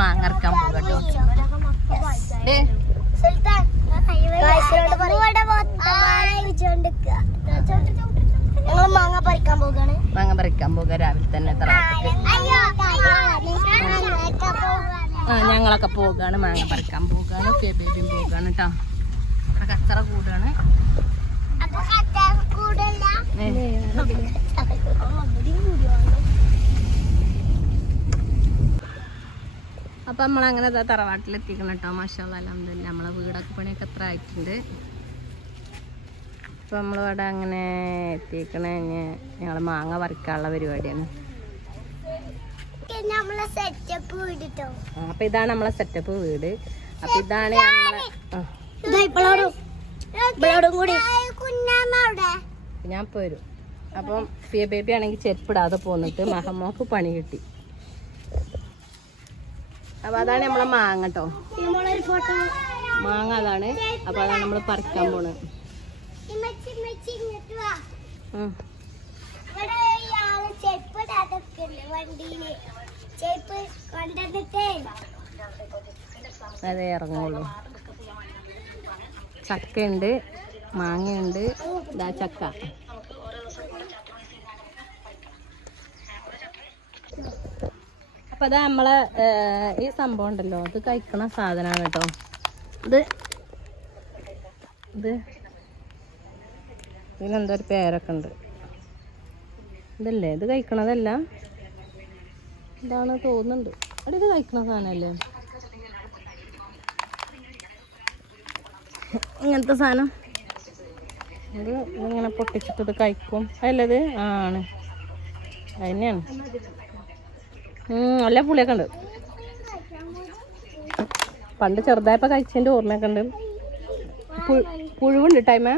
മാങ്ങ ഇറക്കാൻ പോകട്ടോ മാങ്ങ പറിക്കാൻ പോകാണ് മാങ്ങ പറിക്കാൻ പോക രാവിലെ തന്നെ ആ ഞങ്ങളൊക്കെ പോകാണ് മാങ്ങ പറിക്കാൻ പോകാണ് ഒക്കെ ബേബിയും പോകാണ് കേട്ടോ കച്ചറ കൂടാണ് ഏ. അപ്പൊ നമ്മളങ്ങനെ തറവാട്ടിൽ തറവാട്ടിലെത്തിക്കണം കേട്ടോ മാഷാല്ല അലഹമില്ല നമ്മളെ വീടൊക്കെ പണിയൊക്കെ എത്ര ആയിട്ടുണ്ട്. അപ്പൊ നമ്മളിവിടെ അങ്ങനെ എത്തിക്കണേ ഞങ്ങൾ മാങ്ങ പറിക്കാനുള്ള പരിപാടിയാണ്. അപ്പൊ ഇതാണ് നമ്മളെ സെറ്റപ്പ് വീട്. അപ്പൊ ഇതാണ് ഞാൻ പോരും അപ്പം ഫിയ ബേബി ആണെങ്കിൽ ചെരുപ്പിടാതെ പോന്നിട്ട് മഹമ്മോക്ക് പണി കിട്ടി. അപ്പൊ അതാണ് നമ്മളെ മാങ്ങ കേട്ടോ മാങ്ങ അതാണ്. അപ്പൊ അതാണ് നമ്മൾ പറിക്കാൻ പോണത് അതേ ഇറങ്ങുള്ളൂ. ചക്കയുണ്ട് മാങ്ങയുണ്ട്. ഇതാ ചക്ക. അപ്പൊ അതാ നമ്മളെ ഈ സംഭവം ഉണ്ടല്ലോ. അത് കഴിക്കണ സാധനമാണ് കേട്ടോ. ഇത് ഇത് ഇതിനെന്തോ ഒരു പേരൊക്കെ ഉണ്ട്. ഇതല്ലേ? ഇത് കഴിക്കണതല്ല. ഇതാണ് തോന്നുന്നുണ്ട്. അവിടെ ഇത് കഴിക്കണ സാധനമല്ലേ ഇങ്ങനത്തെ സാധനം. ഇത് ഇങ്ങനെ പൊട്ടിച്ചിട്ട് ഇത് കഴിക്കും. അല്ലത് ആണ്. അതിനെയാണ് നല്ല പുളിയൊക്കെ ഉണ്ട്. പണ്ട് ചെറുതായപ്പോൾ കഴിച്ചതിന്റെ ഓർമ്മയൊക്കെ ഉണ്ട്. പുഴുവുണ്ട് ടൈമ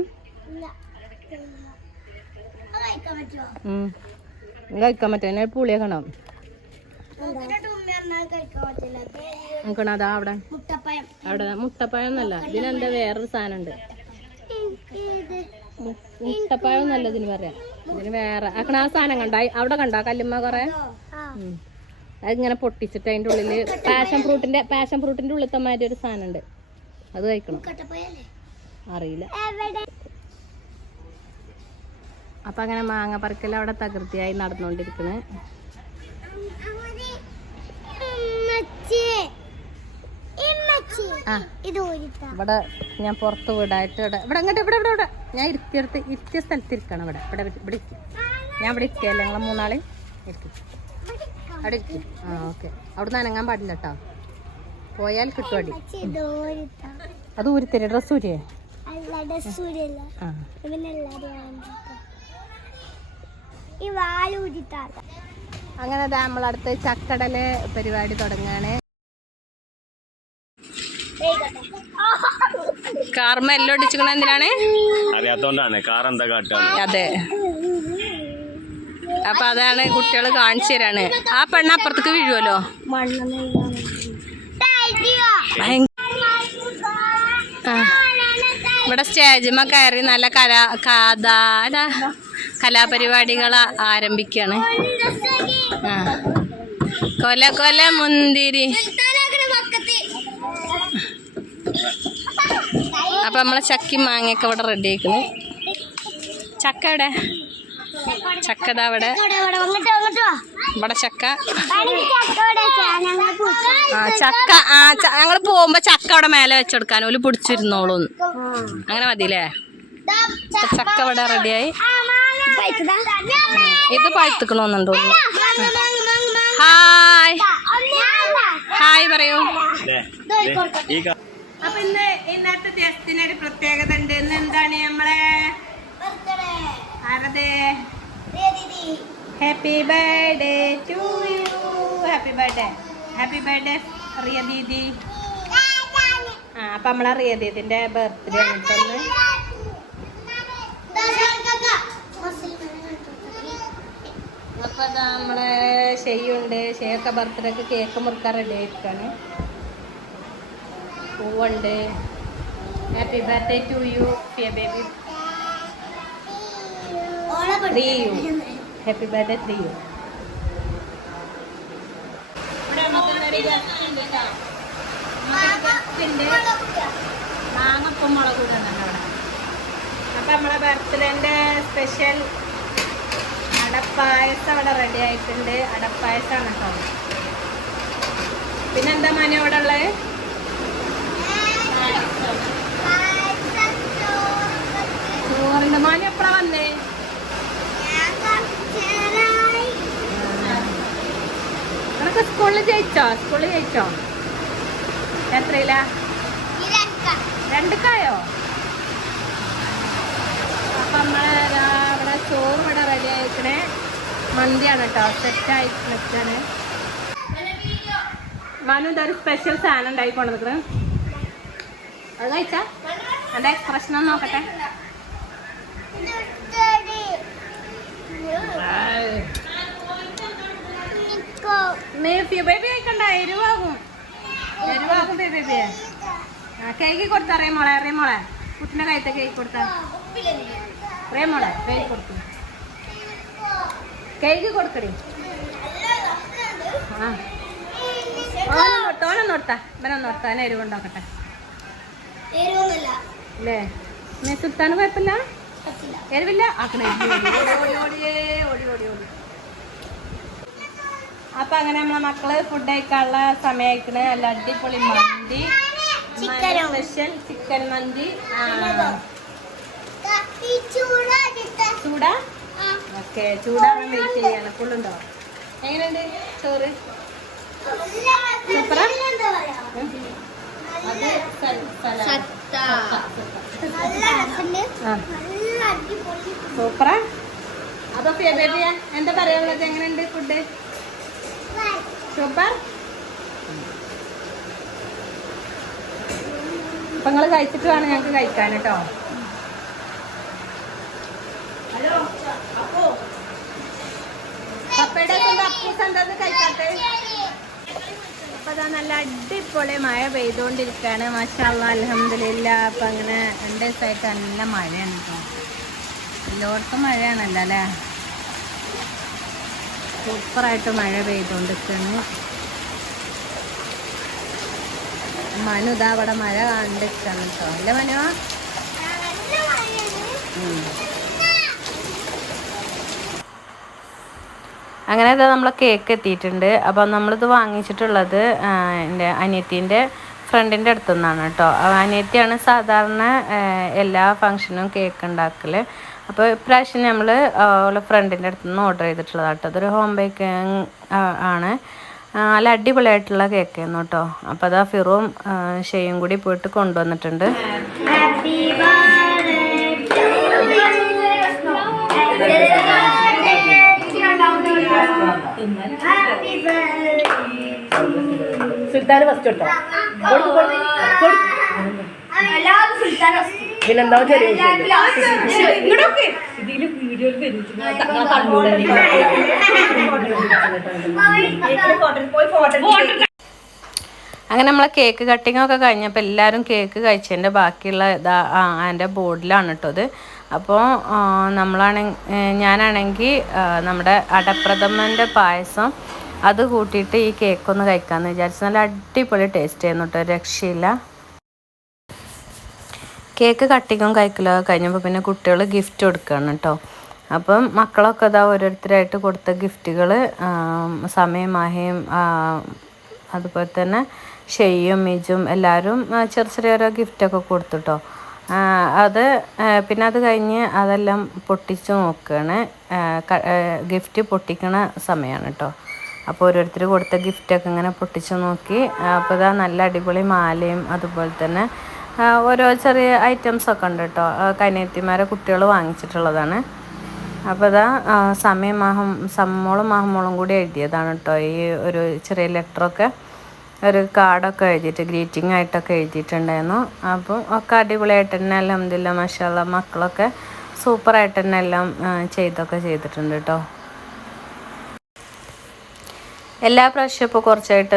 കഴിക്കാൻ പറ്റും പുളിയൊക്കെ ഉണ്ടാവും. അതാ അവിടെ. അവിടെ മുട്ടപ്പഴം എന്നല്ല ഇതിനെന്താ വേറൊരു സാധനം ഉണ്ട്. മുട്ടപ്പഴം എന്നല്ല ഇതിന് പറയാം. ഇതിന് വേറെ. ആ സാധനം കണ്ട? അവിടെ കണ്ട? കല്ലുമ്മ കൊറേ. അതിങ്ങനെ പൊട്ടിച്ചിട്ട് അതിന്റെ ഉള്ളിൽ പാഷൻ ഫ്രൂട്ടിന്റെ പാഷൻ ഫ്രൂട്ടിന്റെ ഉള്ളിലത്തെ മാതിരി ഒരു സാധനം ഉണ്ട് അത് കഴിക്കണം. അറിയില്ല. അപ്പം അങ്ങനെ മാങ്ങ പറക്കൽ അവിടെ തകൃതിയായി നടന്നുകൊണ്ടിരിക്കുന്നത് ഇവിടെ ഞാൻ പുറത്ത് വിടായിട്ട് ഇവിടെ ഇവിടെ ഇങ്ങോട്ട് ഇവിടെ ഇവിടെ ഇവിടെ. ഞാൻ ഇരുത്തിയെടുത്ത് ഇരുത്തിയ സ്ഥലത്ത് ഇരിക്കണം ഇവിടെ. ഇവിടെ ഇവിടെ ഇരിക്കും. ഞാൻ ഇവിടെ ഇരിക്കുകയല്ലേ നിങ്ങളെ മൂന്നാളെയും ഇരിക്കും. അവിടെ ഇരിക്കും ആ ഓക്കെ. അവിടെ നനങ്ങാൻ പാടില്ല കേട്ടോ പോയാൽ കിട്ടും അടി. അത് ഊരിത്തരും ഡ്രസ് ഊരിയേ? അങ്ങനെ ദാ നമ്മളടുത്ത് ചക്കടൽ പരിപാടി തുടങ്ങാണ്. കാർമ എല്ലാം ഒടിച്ചിക്കണ എന്തിനാണ്? അറിയാത്തോണ്ടാണ്. കാർ എന്താ അതെ. അപ്പൊ അതാണ് കുട്ടികൾ കാണിച്ചു തരാണ്. ആ പെണ്ണ അപ്പുറത്തേക്ക് വീഴുമല്ലോ. ഇവിടെ സ്റ്റേജുമ കയറി നല്ല കലാ കഥാ കലാപരിപാടികൾ ആരംഭിക്കുകയാണ് കൊല കൊല മുന്തിരി. അപ്പൊ നമ്മളെ ചക്കി മാങ്ങയൊക്കെ ഇവിടെ റെഡി ആക്കുന്നു ചക്ക എവിടെ? ചക്ക അവിടെ ഇവിടെ. ചക്ക. ആ ചക്ക ആ ഞങ്ങൾ പോകുമ്പോ ചക്ക അവിടെ മേലെ വെച്ചെടുക്കാൻ. ഓൽ പിടിച്ചിരുന്നോളൂന്ന് അങ്ങനെ മതിയില്ലേ? ചക്ക ഇവിടെ റെഡിയായി. ഇത് പഴുത്തുക്കണമെന്നുണ്ട് തോന്നുന്നു. ഹായ്. ഹായ് പറയൂ. അപ്പൊ ഇന്ന് ഇന്നത്തെ ദിവസത്തിന് ഒരു പ്രത്യേകത ഉണ്ട്. ഇന്ന് എന്താണ് നമ്മളെ? ആരത്? Happy birthday to you happy birthday happy birthday Riya didi. ആ അപ്പൊ നമ്മളെ റിയ ദീദിന്റെ ബർത്ത്ഡേ വന്നിട്ടൊന്ന് അപ്പൊ നമ്മളെ ഷെയ്യുണ്ട്. ഷെയ്യൊക്കെ ബർത്ത്ഡേക്ക് കേക്ക് മുറുക്കാൻ റെഡി ആയിരിക്കാണ്. പൂവുണ്ട്. Happy birthday to you Fiya baby three you happy birthday to you ഇവിടെ മാങ്ങപ്പം മുളക് കൂടുന്നുണ്ട് അവിടെ. അപ്പം നമ്മളെ ബർത്ത്ഡേന്റെ സ്പെഷ്യൽ അടപ്പായസം അവിടെ റെഡി ആയിട്ടുണ്ട്. അടപ്പായസമാണ് കേട്ടോ. പിന്നെന്താ മനു അവിടെ ഉള്ളത് ചോറിന്റെ മനു എപ്പോഴാണ് വന്നേ? സ്കൂളിൽ ജയിച്ചോ? സ്കൂളിൽ ജയിച്ചോ? എത്രയില്ല രണ്ടുക്കായോ? അപ്പൊ നമ്മൾ ദാ ഇവിടെ ചോറ് ഇവിടെ റെഡി ആയിക്കണേ. മന്തിയാണ് കേട്ടോ സെറ്റായി നിൽക്കാണ് മനു ഇതൊരു സ്പെഷ്യൽ സാധനം ഉണ്ടായി കൊണ്ട് നിൽക്കണേ അത് കഴിച്ചാ എന്റെ എക്സ്പ്രഷൻ ഒന്ന് നോക്കട്ടെ ബേബി കഴിക്കണ്ട എരിവാകും. എരിവാകും ബേബി ആ കേക്ക് കൊടുത്ത അറിയാം മോളെ അറിയാം മോളെ? കുട്ടിന്റെ കയ്യത്തെ കേക്ക് കൊടുത്ത? അറിയാം മോളെ? കേക്ക് കൊടുത്തു കേക്ക് കൊടുക്കടി. ആ. ഓണം നോട്ട ഓണം നോട്ടാ ഇവനൊന്ന് നോട്ടാ എന്നെ എരിവുണ്ടാക്കട്ടെ അല്ലേ? നീ സുൽത്താൻ കുഴപ്പമില്ല? എരിവില്ല? ആക്കണേ. അങ്ങനെ നമ്മളെ മക്കൾ ഫുഡ് കഴിക്കാനുള്ള സമയക്കണ് നല്ല അടിപൊളി മന്തി? സ്പെഷ്യൽ ചിക്കൻ മന്തി. ചൂടാ ഓക്കെ ചൂടാവാൻ വെയിറ്റ് ചെയ്യാണ്. ഫുള്ളുണ്ടോ എങ്ങനെയുണ്ട്? ചോറ്? സൂപ്പറാ? സൂപ്പറാ? ബേബിയ എന്താ പറയാനുള്ളത്? എങ്ങനെയുണ്ട് ഫുഡ് സൂപ്പർ. അപ്പൊ നിങ്ങൾ കഴിച്ചിട്ട് വേണം ഞങ്ങൾക്ക് കഴിക്കാൻ കേട്ടോ. പപ്പയുടെ അപ്പൂസ് അപ്പൊ അതാ നല്ല അടിപൊളി മഴ പെയ്തുകൊണ്ടിരിക്കുകയാണ് മാഷാല്ല അലഹമില്ല അപ്പൊ അങ്ങനെ രണ്ട് ദിവസമായിട്ട് നല്ല മഴയാണ് കേട്ടോ എല്ലായിടത്തും മഴയാണല്ലോ അല്ലേ? സൂപ്പറായിട്ട് മഴ പെയ്തുകൊണ്ടിരിക്കുന്നു മനു ഇതാ അവിടെ മഴ കണ്ടിരിക്കുന്നു കേട്ടോ. അല്ലേ മനു? അങ്ങനെ ഇതാ നമ്മൾ കേക്ക് എത്തിയിട്ടുണ്ട്. അപ്പം നമ്മളിത് വാങ്ങിച്ചിട്ടുള്ളത് എന്റെ അനിയത്തിന്റെ ഫ്രണ്ടിന്റെ അടുത്തു നിന്നാണ് കേട്ടോ അനിയത്തിയാണ് സാധാരണ എല്ലാ ഫങ്ഷനും കേക്ക് ഉണ്ടാക്കൽ അപ്പോൾ ഇപ്രാവശ്യം നമ്മൾ ഓളെ ഫ്രണ്ടിന്റെ അടുത്ത് നിന്ന് ഓർഡർ ചെയ്തിട്ടുള്ളതാണ് കേട്ടോ. അതൊരു ഹോം ബേക്കിംഗ് ആണ്. നല്ല അടിപൊളിയായിട്ടുള്ള കേക്കായിരുന്നു കേട്ടോ. അപ്പോൾ അതാ ഫിറും ഷെയും കൂടി പോയിട്ട് കൊണ്ടുവന്നിട്ടുണ്ട്. സുൽത്താൻ ഫസ്റ്റ് കേട്ടോ കൊടുക്ക് കൊടുക്ക് കൊടുക്ക് പിന്നെന്താ ചെറിയ ഇതിൽ വീഡിയോയിൽ അങ്ങനെ നമ്മളെ കേക്ക് കട്ടിംഗ് ഒക്കെ കഴിഞ്ഞപ്പോൾ എല്ലാവരും കേക്ക് കഴിച്ചതിന്റെ ബാക്കിയുള്ള ഇതാ എന്റെ ബോർഡിലാണ് കേട്ടോ ഇത്. അപ്പോൾ നമ്മളാണെങ്കിൽ ഞാനാണെങ്കിൽ നമ്മുടെ അടപ്രഥമന്റെ പായസം അത് കൂട്ടിയിട്ട് ഈ കേക്കൊന്ന് കഴിക്കാമെന്ന് വിചാരിച്ചു. നല്ല അടിപൊളി ടേസ്റ്റ് ചെയ്യുന്നു കേട്ടോ രക്ഷയില്ല. കേക്ക് കട്ടിങ്ങും കഴിക്കലൊക്കെ കഴിഞ്ഞപ്പോൾ പിന്നെ കുട്ടികൾ ഗിഫ്റ്റ് കൊടുക്കുകയാണ് കേട്ടോ അപ്പം മക്കളൊക്കെ ഇതാ ഓരോരുത്തരായിട്ട് കൊടുത്ത ഗിഫ്റ്റുകൾ സമയം മാഹയും അതുപോലെ തന്നെ ഷെയ്യും മിജും എല്ലാവരും ചെറിയ ചെറിയ ഓരോ ഗിഫ്റ്റൊക്കെ കൊടുത്തു കേട്ടോ ആ, അത് പിന്നെ അത് കഴിഞ്ഞ് അതെല്ലാം പൊട്ടിച്ച് നോക്കുകയാണ് ഗിഫ്റ്റ് പൊട്ടിക്കണ സമയമാണ് കേട്ടോ അപ്പോൾ ഓരോരുത്തർ കൊടുത്ത ഗിഫ്റ്റൊക്കെ ഇങ്ങനെ പൊട്ടിച്ച് നോക്കി. അപ്പോൾ ഇതാ നല്ല അടിപൊളി മാലയും അതുപോലെ തന്നെ ഓരോ ചെറിയ ഐറ്റംസ് ഒക്കെ ഉണ്ട് കേട്ടോ കനിയത്തിമാരെ കുട്ടികൾ വാങ്ങിച്ചിട്ടുള്ളതാണ്. അപ്പോൾ ഇതാ സമയം മാഹം സമ്മോളും മാഹമോളും കൂടി എഴുതിയതാണ് കേട്ടോ ഈ ഒരു ചെറിയ ലെറ്ററൊക്കെ ഒരു കാർഡൊക്കെ എഴുതിയിട്ട് ഗ്രീറ്റിംഗ് ആയിട്ടൊക്കെ എഴുതിയിട്ടുണ്ടായിരുന്നു. അപ്പം ഒക്കെ അടിപൊളിയായിട്ട് തന്നെ അലഹമില്ല മഷാല മക്കളൊക്കെ സൂപ്പറായിട്ട് തന്നെ എല്ലാം ചെയ്തൊക്കെ ചെയ്തിട്ടുണ്ട് കേട്ടോ എല്ലാ പ്രാവശ്യവും ഇപ്പോൾ കുറച്ചായിട്ട്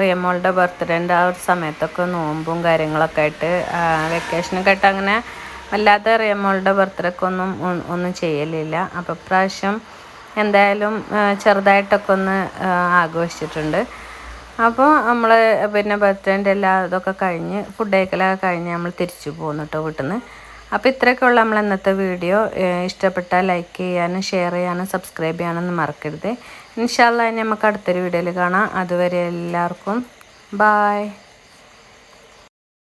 റിയമോളുടെ ബർത്ത്ഡേന്റെ ആ ഒരു സമയത്തൊക്കെ നോമ്പും കാര്യങ്ങളൊക്കെ ആയിട്ട് വെക്കേഷനൊക്കെ ആയിട്ട് അങ്ങനെ വല്ലാതെ റിയമോളുടെ ബർത്ത്ഡേക്ക് ഒന്നും ചെയ്യലില്ല. അപ്പോൾ പ്രാവശ്യം എന്തായാലും ചെറുതായിട്ടൊക്കെ ഒന്ന് ആഘോഷിച്ചിട്ടുണ്ട്. അപ്പോൾ നമ്മൾ പിന്നെ ബർത്ത്ഡേന്റെ എല്ലാ ഇതൊക്കെ കഴിഞ്ഞ് ഫുഡ് കഴിക്കലൊക്കെ കഴിഞ്ഞ് നമ്മൾ തിരിച്ചു പോകുന്നു കേട്ടോ വീട്ടിൽ നിന്ന് അപ്പോൾ ഇത്രയൊക്കെ ഉള്ള നമ്മൾ ഇന്നത്തെ വീഡിയോ. ഇഷ്ടപ്പെട്ടാൽ ലൈക്ക് ചെയ്യാനും ഷെയർ ചെയ്യാനും സബ്സ്ക്രൈബ് ചെയ്യാനൊന്നും മറക്കരുത്. ഇൻഷാല്ല നമുക്ക് അടുത്തൊരു വീഡിയോയിൽ കാണാം. അതുവരെ എല്ലാവർക്കും ബായ്.